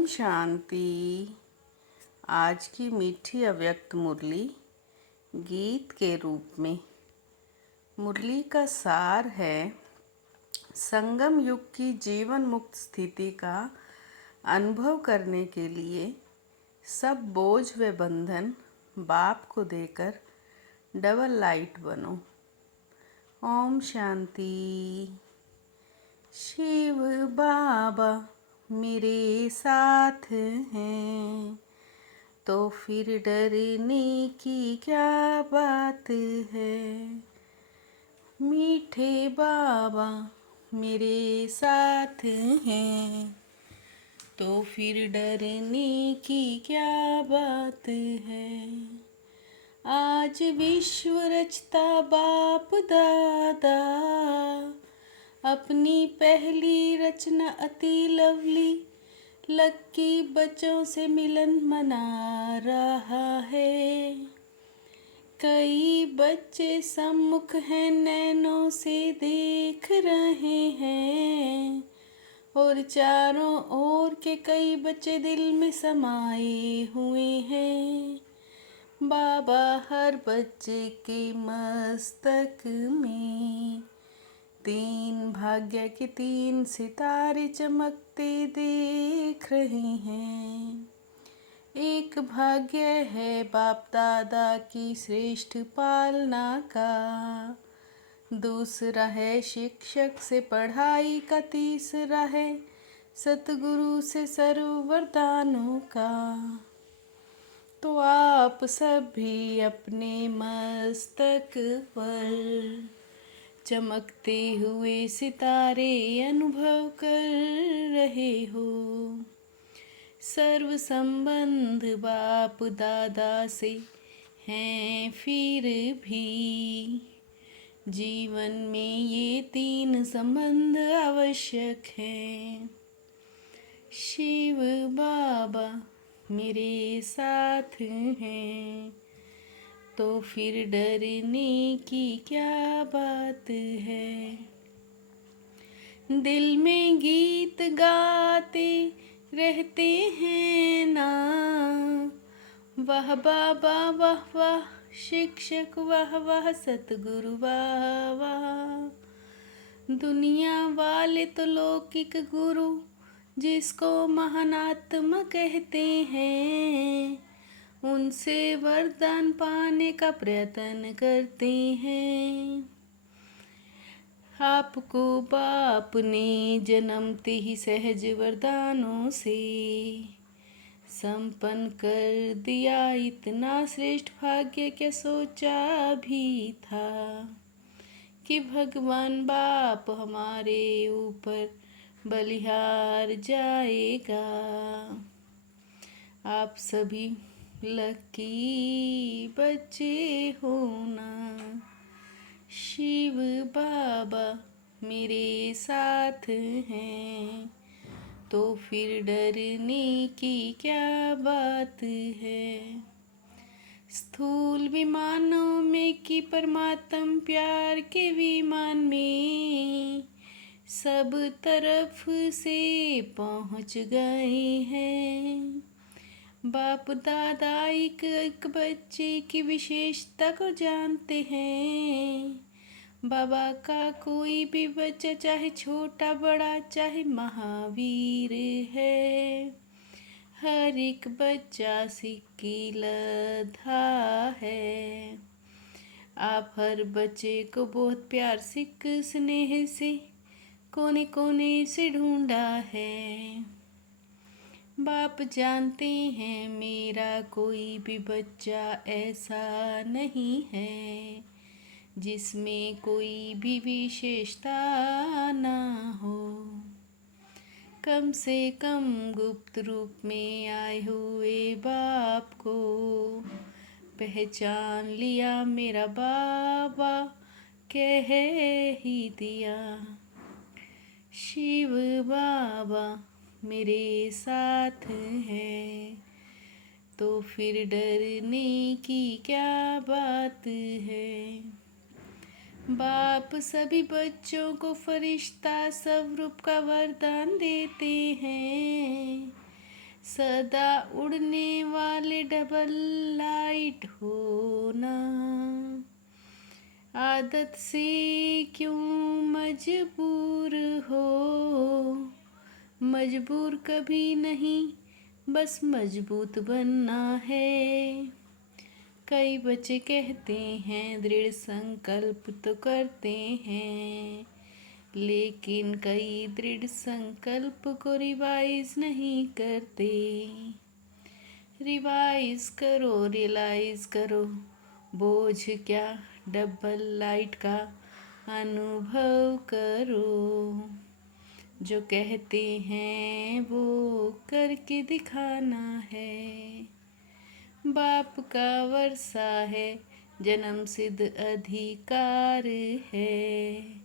ओम शांति। आज की मीठी अव्यक्त मुरली गीत के रूप में। मुरली का सार है, संगम युग की जीवन मुक्त स्थिति का अनुभव करने के लिए सब बोझ व बंधन बाप को देकर डबल लाइट बनो। ओम शांति। शिव बाबा मेरे साथ हैं, तो फिर डरने की क्या बात है। मीठे बाबा मेरे साथ हैं, तो फिर डरने की क्या बात है। आज विश्व रचता बाप दादा, अपनी पहली रचना अति लवली लक्की बच्चों से मिलन मना रहा है। कई बच्चे सम्मुख हैं, नैनों से देख रहे हैं, और चारों ओर के कई बच्चे दिल में समाये हुए हैं। बाबा हर बच्चे के मस्तक में 3 भाग्य के 3 सितारे चमकते देख रहे हैं। एक भाग्य है बाप दादा की श्रेष्ठ पालना का, दूसरा है शिक्षक से पढ़ाई का, तीसरा है सतगुरु से सर्व वरदानों का। तो आप सब भी अपने मस्तक पर चमकते हुए सितारे अनुभव कर रहे हो। सर्व संबंध बाप दादा से हैं, फिर भी जीवन में ये 3 संबंध आवश्यक हैं। शिव बाबा मेरे साथ हैं, तो फिर डरने की क्या बात है। दिल में गीत गाते रहते हैं ना, वाह बाबा वाह वाह शिक्षक वाह वाह सतगुरु वाह वाह। दुनिया वाले तो लौकिक गुरु जिसको महान आत्मा कहते हैं, उनसे वरदान पाने का प्रयत्न करते हैं। आपको बाप ने जन्मते ही सहज वरदानों से संपन्न कर दिया, इतना श्रेष्ठ भाग्य क्या सोचा भी था कि भगवान बाप हमारे ऊपर बलिहार जाएगा। आप सभी लकी बच्चे हो ना। शिव बाबा मेरे साथ हैं, तो फिर डरने की क्या बात है। स्थूल विमानों में कि परमात्म प्यार के विमान में सब तरफ से पहुँच गए हैं। बाप दादा एक एक बच्चे की विशेषता को जानते हैं। बाबा का कोई भी बच्चा चाहे छोटा बड़ा चाहे महावीर है, हर एक बच्चा सिक्की लधा है। आप हर बच्चे को बहुत प्यार सिक स्नेह से कोने कोने से ढूंढा है। बाप जानते हैं मेरा कोई भी बच्चा ऐसा नहीं है जिसमें कोई भी विशेषता ना हो। कम से कम गुप्त रूप में आए हुए बाप को पहचान लिया मेरा बाबा कह ही दिया। शिव बाबा मेरे साथ हैं, तो फिर डरने की क्या बात है। बाप सभी बच्चों को फरिश्ता स्वरूप का वरदान देते हैं। सदा उड़ने वाले डबल लाइट होना। आदत से क्यों मजबूर हो, मजबूर कभी नहीं, बस मजबूत बनना है। कई बच्चे कहते हैं दृढ़ संकल्प तो करते हैं, लेकिन कई दृढ़ संकल्प को रिवाइज नहीं करते। रिवाइज करो, रियलाइज करो, बोझ क्या डबल लाइट का अनुभव करो। जो कहते हैं वो करके दिखाना है। बाप का वर्षा है, जन्म सिद्ध अधिकार है।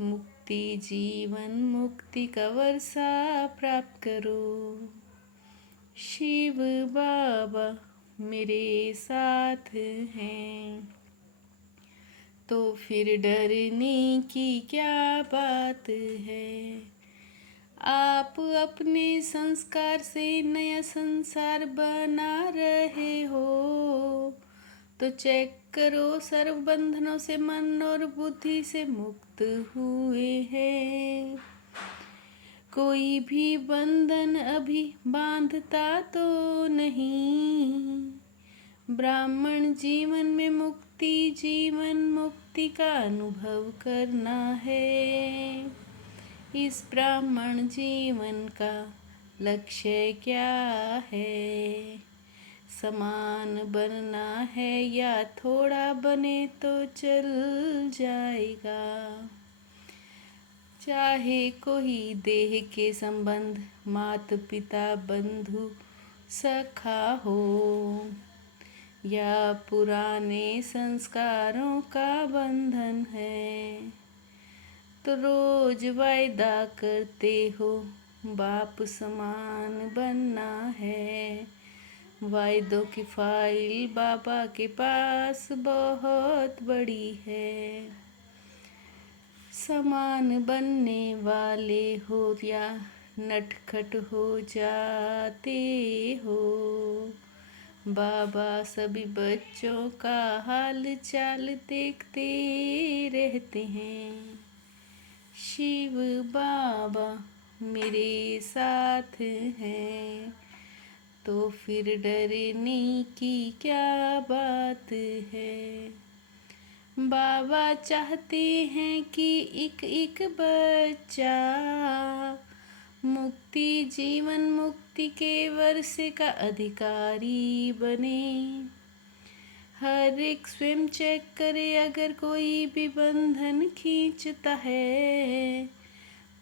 मुक्ति जीवन मुक्ति का वर्षा प्राप्त करो। शिव बाबा मेरे साथ हैं, तो फिर डरने की क्या बात है। आप अपने संस्कार से नया संसार बना रहे हो, तो चेक करो सर्व बंधनों से मन और बुद्धि से मुक्त हुए हैं। कोई भी बंधन अभी बांधता तो नहीं। ब्राह्मण जीवन में मुक्ति जीवन मुक्ति का अनुभव करना है। इस ब्राह्मण जीवन का लक्ष्य क्या है। समान बनना है या थोड़ा बने तो चल जाएगा। चाहे कोई देह के संबंध माता पिता बंधु सखा हो, या पुराने संस्कारों का बंधन है, तो रोज वायदा करते हो बाप समान बनना है। वायदों की फाइल बाबा के पास बहुत बड़ी है। समान बनने वाले हो या नटखट हो जाते हो, बाबा सभी बच्चों का हाल चाल देखते रहते हैं। शिव बाबा मेरे साथ हैं, तो फिर डरने की क्या बात है। बाबा चाहते हैं कि एक एक बच्चा मुक्ति जीवन मुक्ति के वर्षे का अधिकारी बने। हर एक स्वयं चेक करे, अगर कोई भी बंधन खींचता है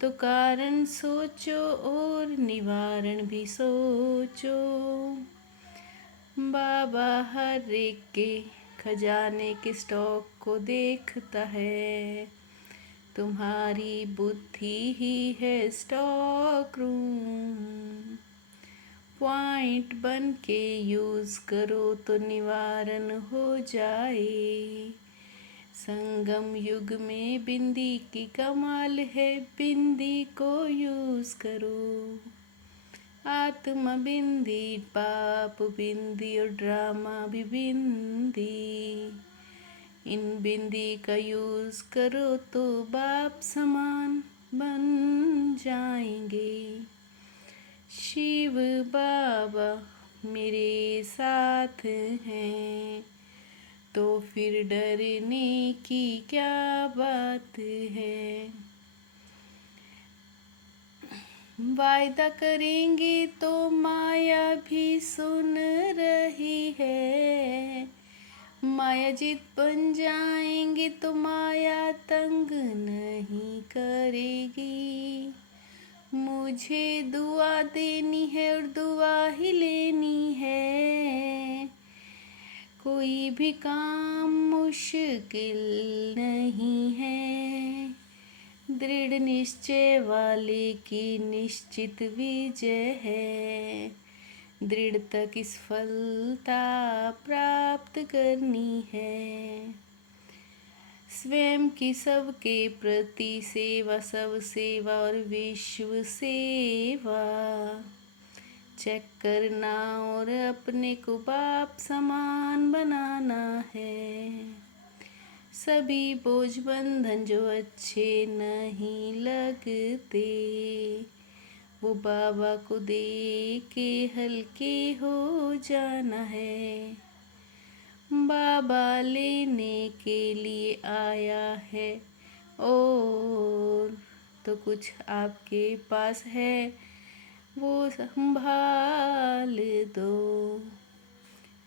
तो कारण सोचो और निवारण भी सोचो। बाबा हर एक के खजाने के स्टॉक को देखता है। तुम्हारी बुद्धि ही है स्टॉक रूम। पॉइंट बन के यूज करो तो निवारण हो जाए। संगम युग में बिंदी की कमाल है, बिंदी को यूज करो। आत्मा बिंदी पाप बिंदी और ड्रामा भी बिंदी। इन बिंदी का यूज करो तो बाप समान बन जाएंगे। शिव बाबा मेरे साथ हैं, तो फिर डरने की क्या बात है। वायदा करेंगे तो माया भी सुन रही है। माया जित बन जाएंगे तो माया तंग नहीं करेगी। मुझे दुआ देनी है और दुआ ही लेनी है। कोई भी काम मुश्किल नहीं है। दृढ़ निश्चय वाले की निश्चित विजय है। दृढ़ता की सफलता प्राप्त करनी है। स्वयं की सबके प्रति सेवा, सब सेवा और विश्व सेवा। चेक करना और अपने को बाप समान बनाना है। सभी बोझ बंधन जो अच्छे नहीं लगते, वो बाबा को दे के हल्के हो जाना है। बाबा लेने के लिए आया है और तो कुछ आपके पास है वो संभाल दो।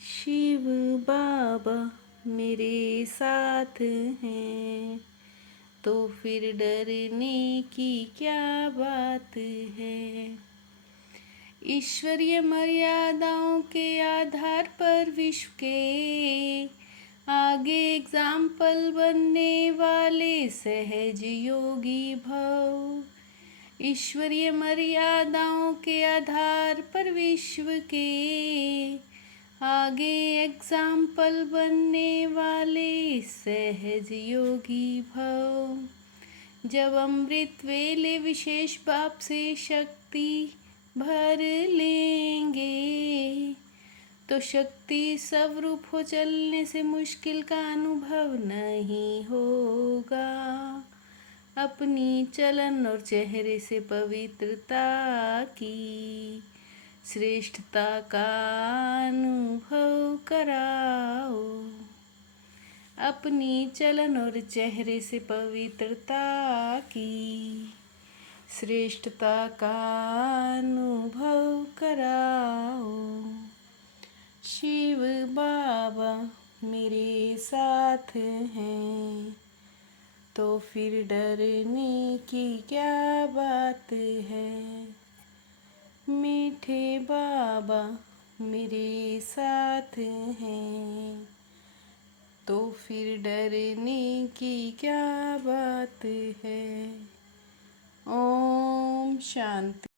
शिव बाबा मेरे साथ हैं, तो फिर डरने की क्या बात है। ईश्वरीय मर्यादाओं के आधार पर विश्व के आगे एग्जाम्पल बनने वाले सहज योगी भव। ईश्वरीय मर्यादाओं के आधार पर विश्व के आगे एग्जाम्पल बनने वाले सहज योगी भव। जब अमृत वेले विशेष बाप से शक्ति भर लेंगे, तो शक्ति स्वरूप हो चलने से मुश्किल का अनुभव नहीं होगा। अपनी चलन और चेहरे से पवित्रता की श्रेष्ठता का अनुभव कराओ। अपनी चलन और चेहरे से पवित्रता की श्रेष्ठता का अनुभव कराओ। शिव बाबा मेरे साथ हैं, तो फिर डरने की क्या बात है। मीठे बाबा मेरे साथ हैं, तो फिर डरने की क्या बात है। ओम शांति।